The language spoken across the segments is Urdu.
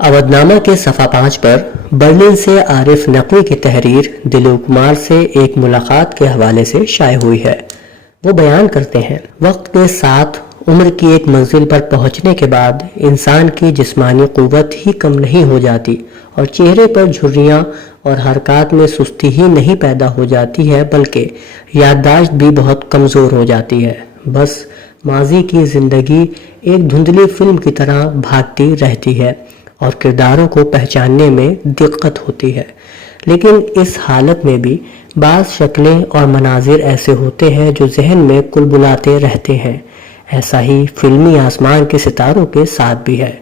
اودنامہ کے صفحہ 5 پر برلن سے عارف نقوی کی تحریر دلیپ کمار سے ایک ملاقات کے حوالے سے شائع ہوئی ہے۔ وہ بیان کرتے ہیں، وقت کے ساتھ عمر کی ایک منزل پر پہنچنے کے بعد انسان کی جسمانی قوت ہی کم نہیں ہو جاتی اور چہرے پر جھریاں اور حرکات میں سستی ہی نہیں پیدا ہو جاتی ہے بلکہ یادداشت بھی بہت کمزور ہو جاتی ہے۔ بس ماضی کی زندگی ایک دھندلی فلم کی طرح بھاگتی رہتی ہے اور کرداروں کو پہچاننے میں دقت ہوتی ہے، لیکن اس حالت میں بھی بعض شکلیں اور مناظر ایسے ہوتے ہیں جو ذہن میں کلبلاتے رہتے ہیں۔ ایسا ہی فلمی آسمان کے ستاروں کے ساتھ بھی ہے۔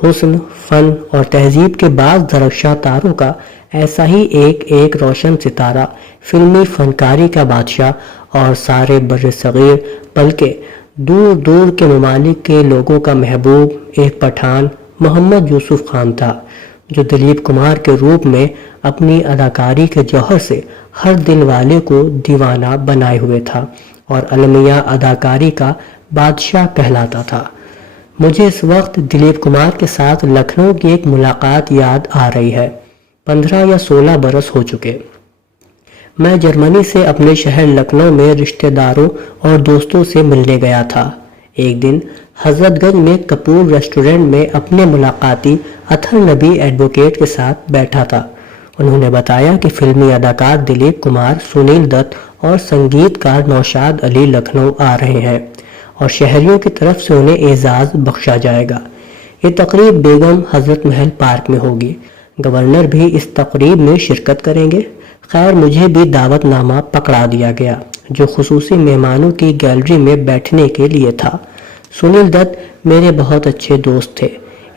حسن، فن اور تہذیب کے بعض درخشاں تاروں کا ایسا ہی ایک روشن ستارہ، فلمی فنکاری کا بادشاہ اور سارے بر صغیر بلکہ دور دور کے ممالک کے لوگوں کا محبوب ایک پٹھان محمد یوسف خان تھا، جو دلیپ کمار کے روپ میں اپنی اداکاری کے جوہر سے ہر دل والے کو دیوانہ بنائے ہوئے تھا اور المیہ اداکاری کا بادشاہ کہلاتا تھا۔ مجھے اس وقت دلیپ کمار کے ساتھ لکھنؤ کی ایک ملاقات یاد آ رہی ہے۔ 15 یا 16 برس ہو چکے۔ میں جرمنی سے اپنے شہر لکھنؤ میں رشتہ داروں اور دوستوں سے ملنے گیا تھا۔ ایک دن حضرت گنج میں کپور ریسٹورنٹ میں اپنے ملاقاتی اطہر نبی ایڈوکیٹ کے ساتھ بیٹھا تھا۔ انہوں نے بتایا کہ فلمی اداکار دلیپ کمار، سنیل دت اور سنگیت کار نوشاد علی لکھنؤ آ رہے ہیں اور شہریوں کی طرف سے انہیں اعزاز بخشا جائے گا۔ یہ تقریب بیگم حضرت محل پارک میں ہوگی۔ گورنر بھی اس تقریب میں شرکت کریں گے۔ خیر، مجھے بھی دعوت نامہ پکڑا دیا گیا جو خصوصی مہمانوں کی گیلری میں بیٹھنے کے لیے تھا۔ سنیل دت میرے بہت اچھے دوست تھے،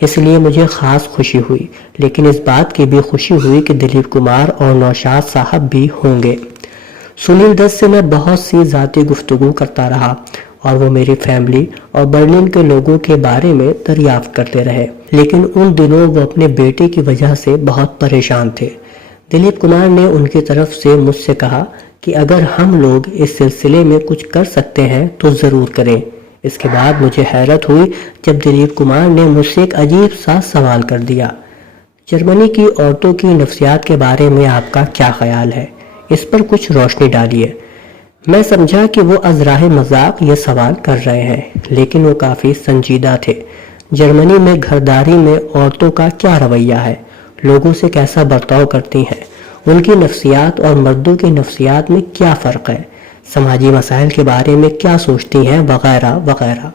اس لیے مجھے خاص خوشی ہوئی، لیکن اس بات کی بھی خوشی ہوئی کہ دلیپ کمار اور نوشاد صاحب بھی ہوں گے۔ سنیل دت سے میں بہت سی ذاتی گفتگو کرتا رہا اور وہ میری فیملی اور برلن کے لوگوں کے بارے میں دریافت کرتے رہے، لیکن ان دنوں وہ اپنے بیٹے کی وجہ سے بہت پریشان تھے۔ دلیپ کمار نے ان کی طرف سے مجھ سے کہا کہ اگر ہم لوگ اس سلسلے میں کچھ کر سکتے ہیں تو ضرور کریں۔ اس کے بعد مجھے حیرت ہوئی جب دلیپ کمار نے مجھ سے ایک عجیب سا سوال کر دیا، جرمنی کی عورتوں کی نفسیات کے بارے میں آپ کا کیا خیال ہے؟ اس پر کچھ روشنی ڈالیے۔ میں سمجھا کہ وہ از راہ مذاق یہ سوال کر رہے ہیں، لیکن وہ کافی سنجیدہ تھے۔ جرمنی میں گھرداری میں عورتوں کا کیا رویہ ہے؟ لوگوں سے کیسا برتاؤ کرتی ہیں؟ ان کی نفسیات اور مردوں کی نفسیات میں کیا فرق ہے؟ سماجی مسائل کے بارے میں کیا سوچتی ہیں؟ وغیرہ وغیرہ۔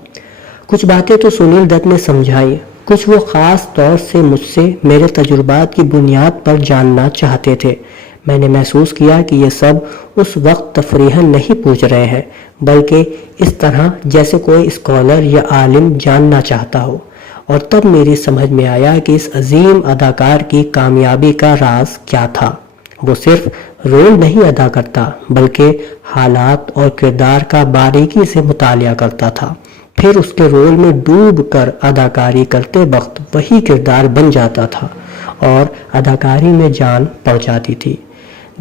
کچھ باتیں تو سنیل دت نے سمجھائی، کچھ وہ خاص طور سے مجھ سے میرے تجربات کی بنیاد پر جاننا چاہتے تھے۔ میں نے محسوس کیا کہ یہ سب اس وقت تفریحاً نہیں پوچھ رہے ہیں، بلکہ اس طرح جیسے کوئی اسکالر یا عالم جاننا چاہتا ہو۔ اور تب میری سمجھ میں آیا کہ اس عظیم اداکار کی کامیابی کا راز کیا تھا۔ وہ صرف رول نہیں ادا کرتا بلکہ حالات اور کردار کا باریکی سے مطالعہ کرتا تھا، پھر اس کے رول میں ڈوب کر اداکاری کرتے وقت وہی کردار بن جاتا تھا اور اداکاری میں جان پڑ جاتی تھی۔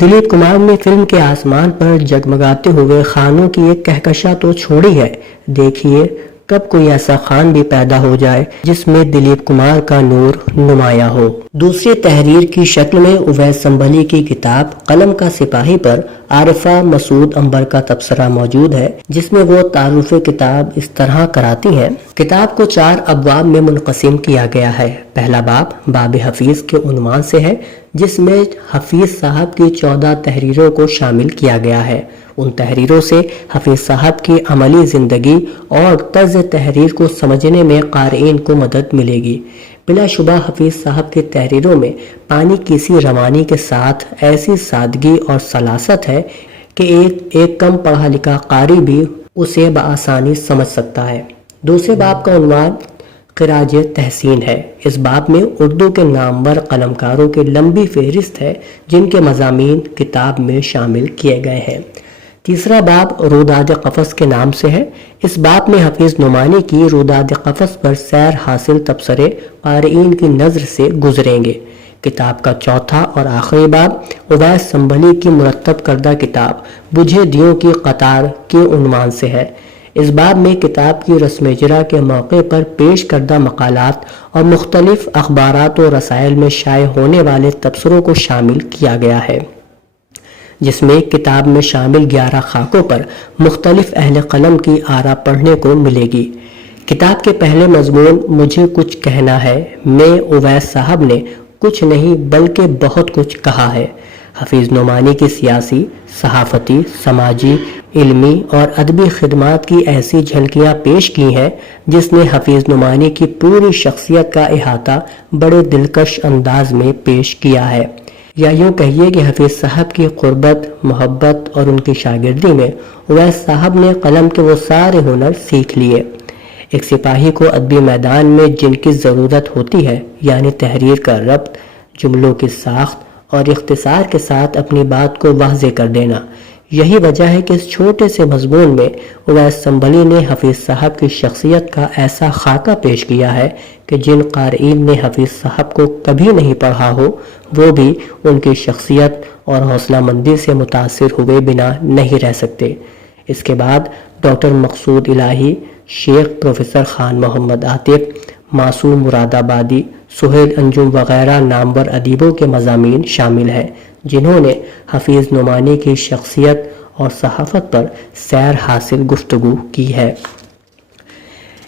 دلیپ کمار نے فلم کے آسمان پر جگمگاتے ہوئے خانوں کی ایک کہکشاں تو چھوڑی ہے، دیکھیے کب کوئی ایسا خان بھی پیدا ہو جائے جس میں دلیپ کمار کا نور نمایاں ہو۔ دوسری تحریر کی شکل میں اویس سنبھلی کی کتاب قلم کا سپاہی پر عارفہ مسعود عنبر کا تبصرہ موجود ہے، جس میں وہ تعارف کتاب اس طرح کراتی ہیں۔ کتاب کو 4 ابواب میں منقسم کیا گیا ہے۔ پہلا باب باب حفیظ کے عنوان سے ہے، جس میں حفیظ صاحب کی 14 تحریروں کو شامل کیا گیا ہے۔ ان تحریروں سے حفیظ صاحب کی عملی زندگی اور طرز تحریر کو سمجھنے میں قارئین کو مدد ملے گی۔ بلا شبہ حفیظ صاحب کی تحریروں میں پانی کی سی روانی کے ساتھ ایسی سادگی اور سلاست ہے کہ ایک کم پڑھا لکھا قاری بھی اسے بآسانی سمجھ سکتا ہے۔ دوسرے باب کا عنوان خراج تحسین ہے۔ اس باب میں اردو کے نامور قلمکاروں کی لمبی فہرست ہے جن کے مضامین کتاب میں شامل کیے گئے ہیں۔ تیسرا باب روداد قفس کے نام سے ہے۔ اس باب میں حفیظ نعمانی کی روداد قفس پر سیر حاصل تبصرے قارئین کی نظر سے گزریں گے۔ کتاب کا چوتھا اور آخری باب اویس سنبھلی کی مرتب کردہ کتاب بجھے دیوں کی قطار کے عنوان سے ہے۔ اس باب میں کتاب کی رسم اجرا کے موقع پر پیش کردہ مقالات اور مختلف اخبارات و رسائل میں شائع ہونے والے تبصروں کو شامل کیا گیا ہے، جس میں کتاب میں شامل 11 خاکوں پر مختلف اہل قلم کی آراء پڑھنے کو ملے گی۔ کتاب کے پہلے مضمون مجھے کچھ کہنا ہے میں اویس صاحب نے کچھ نہیں بلکہ بہت کچھ کہا ہے، حفیظ نعمانی کی سیاسی، صحافتی، سماجی، علمی اور ادبی خدمات کی ایسی جھلکیاں پیش کی ہیں جس نے حفیظ نعمانی کی پوری شخصیت کا احاطہ بڑے دلکش انداز میں پیش کیا ہے، یا یوں کہیے کہ حفیظ صاحب کی قربت، محبت اور ان کی شاگردی میں اویس صاحب نے قلم کے وہ سارے ہنر سیکھ لیے۔ ایک سپاہی کو ادبی میدان میں جن کی ضرورت ہوتی ہے، یعنی تحریر کا ربط، جملوں کی ساخت اور اختصار کے ساتھ اپنی بات کو واضح کر دینا، یہی وجہ ہے کہ اس چھوٹے سے مضمون میں اویس سنبھلی نے حفیظ صاحب کی شخصیت کا ایسا خاکہ پیش کیا ہے کہ جن قارئین نے حفیظ صاحب کو کبھی نہیں پڑھا ہو وہ بھی ان کی شخصیت اور حوصلہ مندی سے متاثر ہوئے بنا نہیں رہ سکتے۔ اس کے بعد ڈاکٹر مقصود الہی، شیخ پروفیسر خان محمد عاطف، معصوم مراد آبادی، سہیل انجم وغیرہ نامور ادیبوں کے مضامین شامل ہیں جنہوں نے حفیظ نعمانی کی شخصیت اور صحافت پر سیر حاصل گفتگو کی ہے۔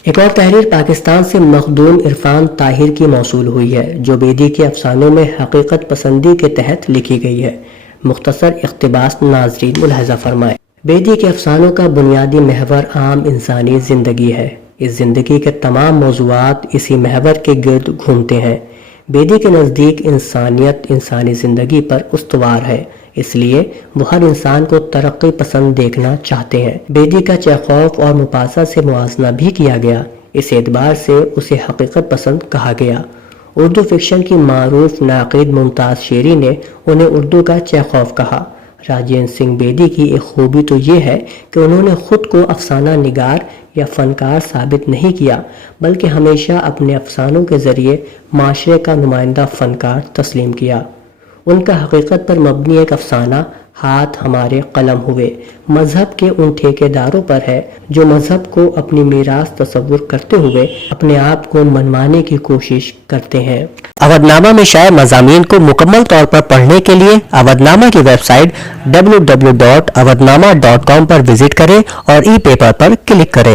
ایک اور تحریر پاکستان سے مخدوم عرفان طاہر کی موصول ہوئی ہے جو بیدی کے افسانوں میں حقیقت پسندی کے تحت لکھی گئی ہے۔ مختصر اقتباس ناظرین ملاحظہ فرمائے۔ بیدی کے افسانوں کا بنیادی محور عام انسانی زندگی ہے۔ اس زندگی کے تمام موضوعات اسی محور کے گرد گھومتے ہیں۔ بیدی کے نزدیک انسانیت انسانی زندگی پر استوار ہے، اس لیے وہ ہر انسان کو ترقی پسند دیکھنا چاہتے ہیں۔ بیدی کا چیخوف اور مپاسا سے موازنہ بھی کیا گیا، اس اعتبار سے اسے حقیقت پسند کہا گیا۔ اردو فکشن کی معروف ناقد ممتاز شیری نے انہیں اردو کا چیخوف کہا۔ راجندر سنگھ بیدی کی ایک خوبی تو یہ ہے کہ انہوں نے خود کو افسانہ نگار یا فنکار ثابت نہیں کیا بلکہ ہمیشہ اپنے افسانوں کے ذریعے معاشرے کا نمائندہ فنکار تسلیم کیا۔ ان کا حقیقت پر مبنی ایک افسانہ ہاتھ ہمارے قلم ہوئے مذہب کے ان ٹھیکیداروں پر ہے جو مذہب کو اپنی میراث تصور کرتے ہوئے اپنے آپ کو منوانے کی کوشش کرتے ہیں۔ اودھ نامہ میں شائع مضامین کو مکمل طور پر پڑھنے کے لیے اودھ نامہ کی ویب سائٹ www.awadhnama.com پر وزٹ کریں اور ای پیپر پر کلک کریں۔